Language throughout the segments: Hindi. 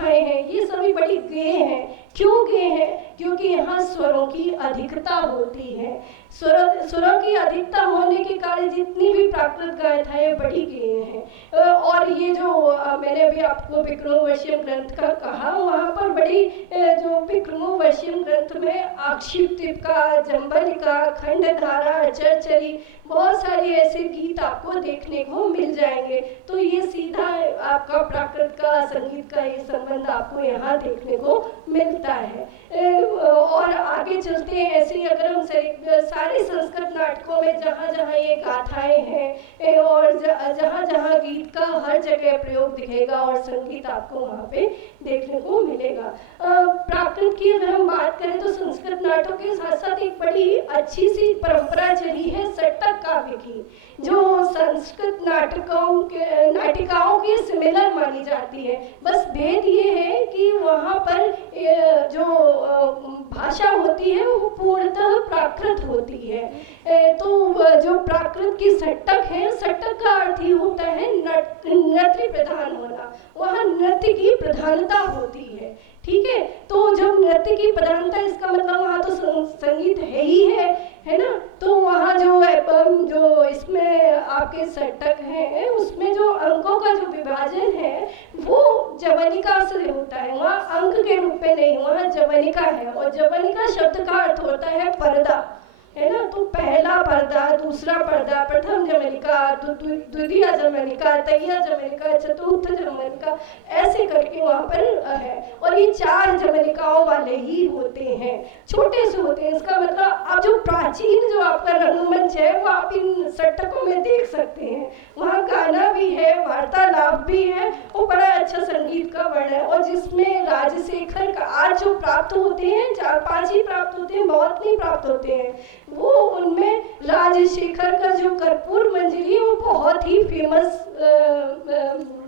गाथाएं हैं, ये सभी बड़ी गेय हैं। क्यों गेय हैं? क्योंकि यहाँ स्वरों की अधिकता होती है। स्वरों की अधिकता होने के कारण जितनी भी प्राकृत गाथाएं बड़ी गेय हैं। और ये जो मैंने अभी आपको विक्रमोर्वशीयम ग्रंथ का कहा, वहाँ पर बड़ी जो विक्रमोर्वशीयम ग्रंथ में आक्षिप्तिका, जंबलिका, खंडधारा, चरचरी, बहुत सारे ऐसे गीत आपको देखने को मिल जाएंगे। तो ये सीधा आपका प्राकृत का, संगीत का ये संबंध आपको यहाँ देखने को मिलता है। और आगे चलते हैं, ऐसे ही अगर हम सारे संस्कृत नाटकों में जहाँ जहाँ ये गाथाएं हैं और जहाँ जहाँ गीत का हर जगह प्रयोग दिखेगा और संगीत आपको वहाँ पे देखने को मिलेगा। प्राकृत की अगर हम बात करें तो संस्कृत नाटकों के साथ साथ एक बड़ी अच्छी सी परंपरा चली है सट्टक काव्य की, जो संस्कृत नाटिकाओं की सिमिलर मानी जाती है। बस भेद ये है कि वहाँ पर जो भाषा होती है वो पूर्णतः प्राकृत होती है। तो जो प्राकृत की सट्टक है, सट्टक का अर्थ ही होता है नृत्य प्रधान होना, वहाँ नृत्य की प्रधानता होती है। ठीक है, तो जब नृत्य की प्रधानता, इसका मतलब वहाँ तो संगीत है ही है ना। तो वहाँ जो इसमें आपके सट्टक है, उसमें जो अंकों का जो विभाजन है वो जवनिका से होता है, वहाँ अंक के रूप में नहीं, वहाँ जवनिका है। और जवनिका शब्द का अर्थ होता है पर्दा, है ना। तो पहला पर्दा, दूसरा पर्दा, प्रथम जमनिका, द्वितीय जमनिका, तृतीय जमनिका, चतुर्थ जमनिका, ऐसे करके वहाँ पर है। और ये 4 जमनिकाओं वाले ही होते हैं, छोटे से होते हैं। इसका मतलब आप जो प्राचीन जो आपका रंगमंच है वो आप इन सट्टकों में देख सकते हैं। वहाँ गाना भी है, वार्तालाप भी है और बड़ा अच्छा संगीत का वर्ण है। और जिसमें राजशेखर का आज जो प्राप्त होते हैं, 4-5 ही प्राप्त होते हैं, बहुत नहीं प्राप्त होते हैं। वो उनमें राजशेखर का जो कर्पूर मंजरी, वो बहुत ही फेमस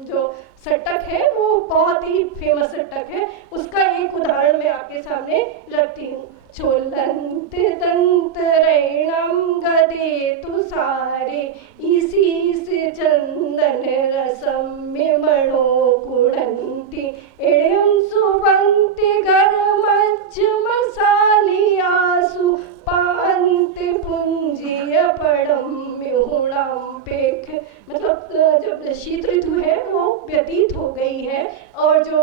जो सट्टक है, वो बहुत ही फेमस सट्टक है। उसका एक उदाहरण मैं आपके सामने रखती हूँ। चोलंत तंत्रैणम गदे तुसारे, इसी से चंदन रसम में मणो कुड़ंती, एड़म सुबंति घर मज्ज मसालियासु, पांत पुंजिय पड़म मिहुणम पेख। मतलब जब शीत ऋतु है वो व्यतीत हो गई है और जो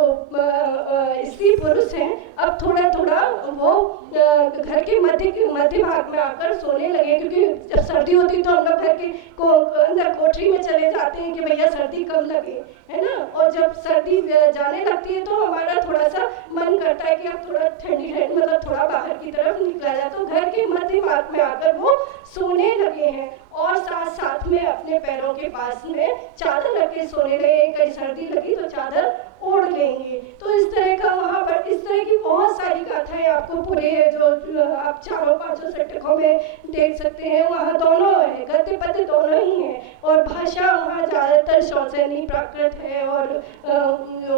स्त्री पुरुष हैं अब थोड़ा थोड़ा वो घर के मध्य भाग में आकर सोने लगे, क्योंकि जब सर्दी होती तो हम लोग घर के अंदर कोठरी में चले जाते हैं कि भैया सर्दी कम लगे, है ना। और जब सर्दी जाने लगती है तो हमारा थोड़ा सा मन करता है कि अब थोड़ा ठंडी मतलब थोड़ा बाहर की तरफ निकला जाए। तो घर के मध्य भाग में आकर वो सोने लगे हैं और साथ साथ में अपने पैरों के पास में चादर रख के सोने लगे। कहीं सर्दी लगी तो चादर ओढ़ लेंगे। तो इस तरह का वहाँ पर इस तरह की बहुत सारी गाथाएं आपको पूरे जो आप 4-5 सट्टकों में देख सकते हैं। वहाँ दोनों है, गद्य पद्य दोनों ही हैं और भाषा वहाँ ज़्यादातर शौचैनी प्राकृत है और जो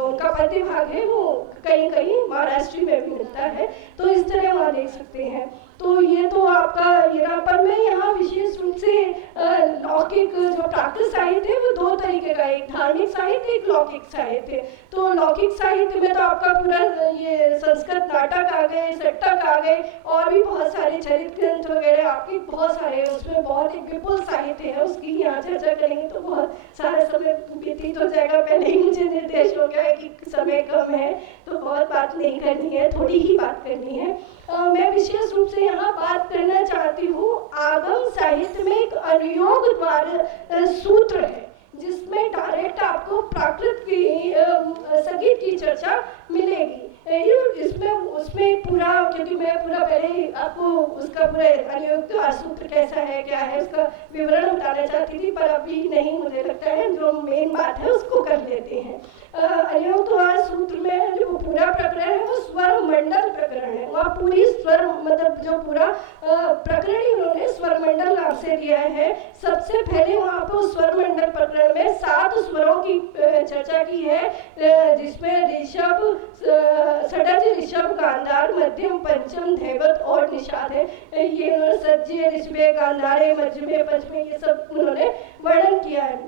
उनका पद्य भाग है वो कहीं कहीं महाराष्ट्र में भी मिलता है। तो इस तरह वहाँ देख सकते हैं। तो ये तो आपका यहाँ पर मैं यहाँ विशेष रूप से लौकिक जो प्राकृत साहित्य है वो 2 तरीके का, एक धार्मिक साहित्य, एक लौकिक साहित्य। तो लौकिक साहित्य में तो आपका पूरा ये संस्कृत नाटक आ गए, सट्टक आ गए और भी बहुत सारे चरित्र ग्रंथ वगैरह आपके बहुत सारे, उसमें बहुत ही विपुल साहित्य है। उसकी यहाँ चर्चा करेंगे तो बहुत सारा समय व्यतीत हो जाएगा। पहले ही मुझे निर्देश हो गया है कि समय कम है तो बहुत बात नहीं करनी है, थोड़ी ही बात करनी है। मैं विशेष रूप से यहाँ बात करना चाहती हूँ आगम साहित्य में एक अनुयोग द्वारा सूत्र है जिसमें डायरेक्ट आपको प्राकृत की संगीत की चर्चा मिलेगी। इसमें उसमें पूरा, क्योंकि मैं पूरा पहले आपको उसका पूरा अनुयोग सूत्र कैसा है क्या है उसका विवरण बताना चाहती थी, पर अभी नहीं, मुझे लगता है जो मेन बात है उसको कर लेते हैं। अनुयोग सूत्र में जो पूरा प्रकरण है वो स्वर मंडल प्रकरण है। वहाँ पूरी स्वर मतलब जो पूरा प्रकरण ही उन्होंने स्वर मंडल नाम से दिया है। सबसे पहले वहाँ पर स्वर मंडल प्रकरण में 7 स्वरों की चर्चा की है, जिसमें ऋषभ, षडज, ऋषभ, गांधार, मध्यम, पंचम, धैवत और निषाद है। ये उन्होंने सज्जे, ऋषभे, गांधारे, मध्यमे, पंचमे ये सब उन्होंने वर्णन किया है।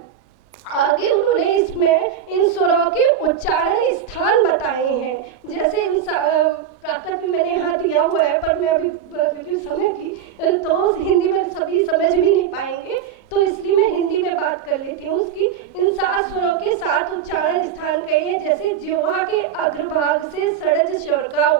आगे उन्होंने इसमें इन स्वरों के उच्चारण स्थान बताए हैं। जैसे इन प्राकृत भी मैंने यहाँ दिया हुआ है, पर मैं अभी समय की तो हिंदी में सभी समझ भी नहीं पाएंगे, तो इसलिए मैं हिंदी में बात कर लेती हूँ उसकी। इन 7 स्वरों के 7 उच्चारण स्थान कहे हैं। जैसे जिह्वा के अग्रभाग से षड्ज स्वर का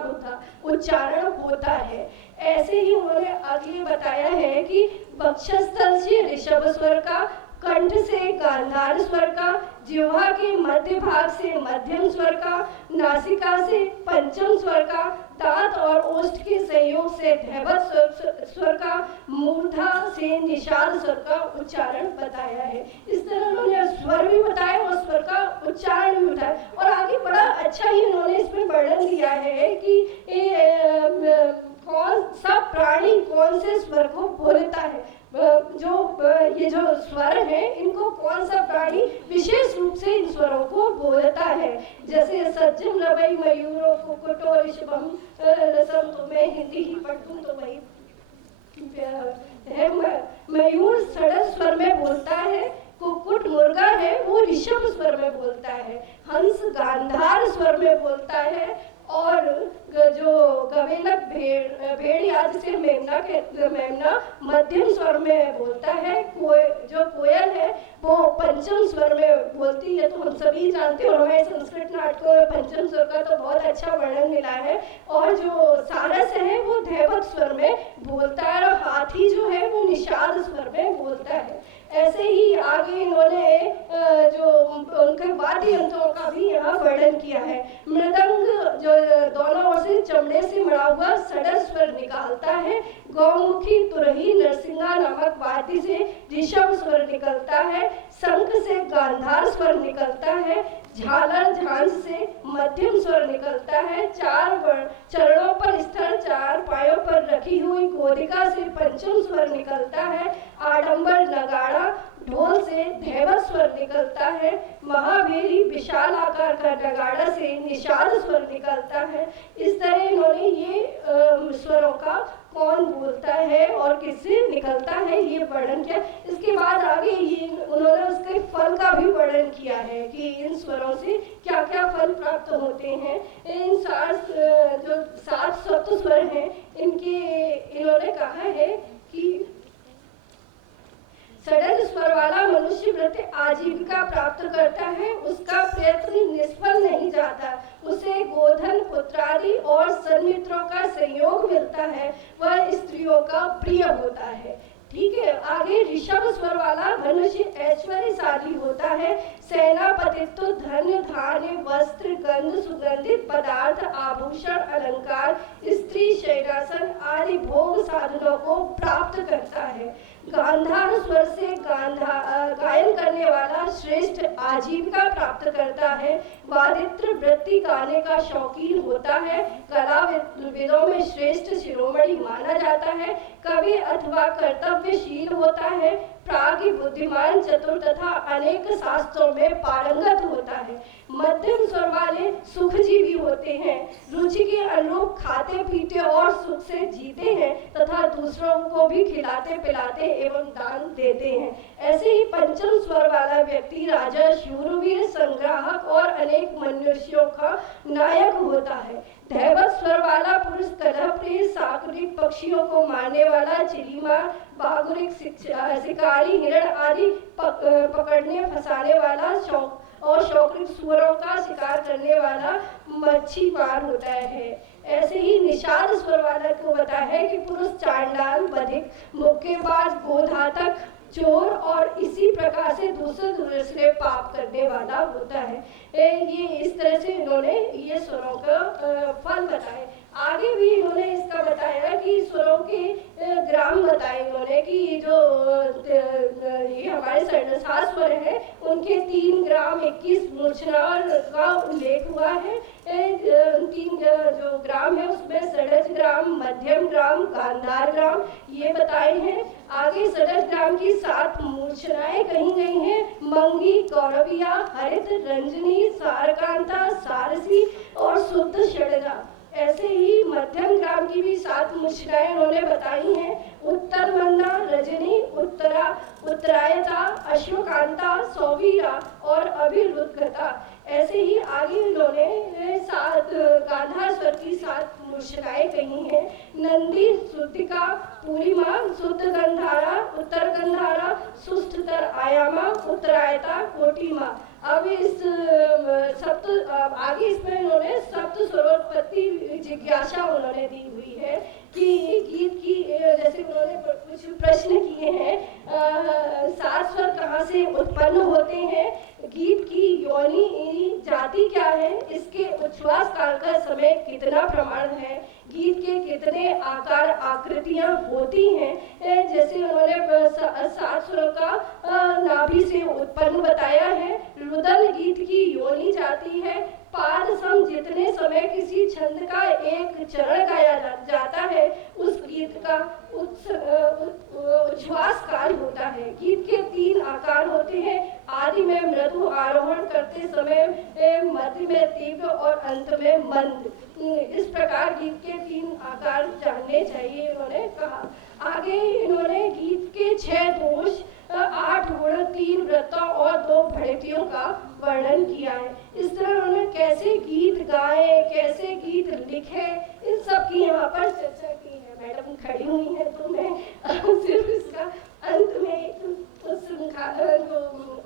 उच्चारण होता है। ऐसे ही उन्होंने आगे बताया है कि वक्षस्थल से ऋषभ स्वर का, कंठ से गांधार स्वर का, जिह्वा के मध्य भाग से मध्यम स्वर का, नासिका से पंचम स्वर का, दांत और ओष्ठ के संयोग से धैवत स्वर का, मूर्धा से निषाद स्वर का उच्चारण बताया है। इस तरह उन्होंने स्वर भी बताया और स्वर का उच्चारण भी बताया, और आगे बड़ा अच्छा ही उन्होंने इसमें वर्णन दिया है कि कौन सा प्राणी कौन से स्वर को बोलता है। ये जो स्वर है, इनको कौन सा प्राणी विशेष रूप से इन स्वरों को बोलता है। जैसे सज्जन रवै मयूरो कुकुटो ऋषभम रसम, तो मैं हिंदी ही पढ़ूं तो वही है। मयूर षड्ज स्वर में बोलता है, कुक्कुट मुर्गा है वो ऋषभ स्वर में बोलता है, हंस गांधार स्वर में बोलता है, और जो गवेलक भेड़ आदि से मेमना मध्यम स्वर में बोलता है। जो कोयल है वो पंचम स्वर में बोलती है। तो हम सभी जानते हैं, और हमें संस्कृत नाटकों में पंचम स्वर का तो बहुत अच्छा वर्णन मिला है। और जो सारस है वो धैवत स्वर में बोलता है, और हाथी जो है वो निषाद स्वर में बोलता है। ऐसे ही आगे इन्होंने जो उनके वाद्य यंत्रों का भी यहाँ वर्णन किया है। मृदंग जो दोनों ओर से चमड़े से मड़ा हुआ षड्ज स्वर निकालता है। गौमुखी तुरही नरसिंगा नामक वाद्य से ऋषभ स्वर निकलता है। शंख से गांधार स्वर निकलता है। झालर झांझ से मध्यम स्वर निकलता है। 4 चरणों पर स्थिर 4 पायों पर रखी हुई गोदिका से पंचम स्वर निकलता है। आडंबर नगाड़ा ढोल से धैवत स्वर निकलता है। महाभेरी विशाल आकार का नगाड़ा से निषाद स्वर निकलता है। इस तरह इन्होंने ये स्वरों का कौन बोलता है और किससे निकलता है ये वर्णन किया। इसके बाद आगे ये उन्होंने उसके फल का भी वर्णन किया है कि इन स्वरों से क्या क्या फल प्राप्त होते हैं। इन 7 सप्त स्वर हैं, इनके इन्होंने कहा है कि षड्ज स्वर वाला मनुष्य प्रति आजीविका प्राप्त करता है, उसका प्रयत्न निष्फल नहीं जाता, उसे गोधन पुत्रादि और सन्मित्रों का संयोग मिलता है, वह स्त्रियों का प्रिय होता है। ठीक है। आगे ऋषभ स्वर वाला मनुष्य ऐश्वर्यशाली होता है, सेनापतित्व, धन धान्य, वस्त्र, गंध, सुगंधित पदार्थ, आभूषण, अलंकार, स्त्री, शयनासन आदि भोग साधनों को प्राप्त करता है। गांधार स्वर से गायन करने वाला श्रेष्ठ आजीविका प्राप्त करता है। वादित्र वृत्ति गाने का शौकीन होता है। कलाविदों में श्रेष्ठ शिरोमणि माना जाता है। कवि अथवा कर्तव्यशील होता है। प्राज्ञ, बुद्धिमान, चतुर तथा अनेक शास्त्रों में पारंगत होता है। मध्यम स्वर वाले सुखजीवी होते हैं, रुचि के अनुरूप खाते पीते और सुख से जीते हैं तथा दूसरों को भी खिलाते पिलाते एवं दान देते हैं। ऐसे ही पंचम स्वर वाला व्यक्ति राजा, शूरवीर, संग्राहक और अनेक मनुष्यों का नायक होता है। धैवत स्वर वाला पुरुष कलहप्रिय, साकुरिक, पक्षियों को मारने वाला, चिलीमार, बागुरिक, शिकारी, हिरण आदि पकड़ने फंसाने वाला, शौकिक सुअरों का शिकार करने वाला मच्छीमार होता है। ऐसे ही निषाद स्वर वाला को बताया है कि पुरुष चांडाल, बधिक, मुक्केबाज, गोघातक, चोर और इसी प्रकार से दूसरे पाप करने वाला होता है। ये इस तरह से इन्होंने ये स्वरों का फल बताए। आगे भी इन्होंने इसका बताया कि स्वरों के ग्राम बताए इन्होंने कि ये हमारे 7 स्वर है, उनके 3 ग्राम 21 मूर्छना का उल्लेख हुआ है। 3 जो ग्राम है उसमें षड्ज ग्राम, मध्यम ग्राम, गांधार ग्राम ये बताए हैं। आगे षड्ज ग्राम की 7 मूर्छनाएं कही गई हैं। मंगी, गौरविया, हरित, रंजनी, सारकांता, सारसी और शुद्ध षडजा। ऐसे ही मध्यम ग्राम की भी 7 मुश्किलें उन्होंने बताई हैं। उत्तर मंदा, रजनी, उत्तरा, उत्तरायता, अश्वकांता, सौवीरा और अभिरुद्गता। ऐसे ही आगे इन्होंने 7 गांधार स्वर की 7 मुश्किलें कही हैं। नंदी, शुद्धिका, पूर्णिमा, शुद्ध गंधारा, उत्तर गंधारा, सुष्ठतर आयामा, उत्तरायता, कोटिमा। अब इस आगे इसमें इन्होंने सप्त स्वरोत्पत्ति जिज्ञासा उन्होंने दी हुई है कि गीत की, जैसे उन्होंने कुछ प्रश्न किए हैं, 7 स्वर कहाँ से उत्पन्न होते हैं, गीत की योनि जाति क्या है, इसके उच्छ्वास काल का समय कितना प्रमाण है, गीत के कितने आकार आकृतियां होती हैं, जैसे उन्होंने 7 स्वरों का नाभि से उत्पन्न बताया है। रुदन गीत की योनि जाती है। पाद सम जितने समय किसी छंद का एक चरण गाया जाता है, उस गीत का उच्छ्वास काल होता है। गीत के 3 आकार होते हैं, आदि में मृदु आरोहण करते समय, मध्य में तीव्र और अंत में मंद। इस प्रकार गीत के 3 आकार जानने चाहिए इन्होंने कहा। आगे इन्होंने गीत के 6 दोष, 8 गुण, 3 व्रतों और 2 भड़तियों का वर्णन किया है। इस तरह उन्होंने कैसे गीत गाए, कैसे गीत लिखे, इन सब की यहाँ पर चर्चा की है। मैडम खड़ी हुई है तो मैं सिर्फ इसका अंत में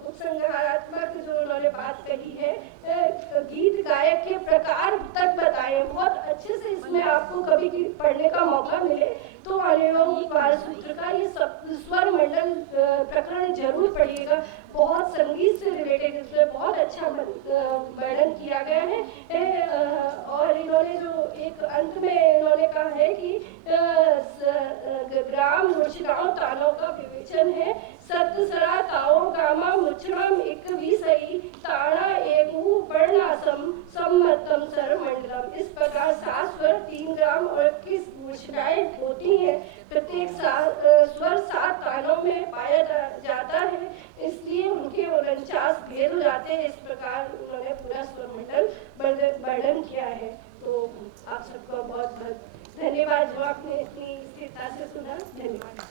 उपसंहारात्मक जो उन्होंने बात कही है, गीत गायक के प्रकार तक बताए। बहुत अच्छे से इसमें आपको कभी पढ़ने का मौका मिले तो अनुयोग पारसूत्र का ये सब स्वर मंडल प्रकरण जरूर पढ़िएगा। बहुत संगीत से रिलेटेड इसमें बहुत अच्छा वर्णन किया गया है। और इन्होंने जो एक अंत में इन्होंने कहा है कि ग्राम मुचराओं तानों का विवेचन है। सतसरा ताओ गामा मुचरम एक विसई ताड़ा एकू वर्णासम सम्मतम सरमंडलम। इस प्रकार 7 स्वर 3 ग्राम और 21 मुचराएं होती हैं। प्रत्येक स्वर 7 तानों में पाया जाता है, इसलिए उनके 49 भेद हो जाते हैं। इस प्रकार उन्होंने पूरा स्वर मंडल वर्णन किया है। तो आप सबका बहुत बहुत धन्यवाद जो आपने इतनी स्थिरता से सुना। धन्यवाद।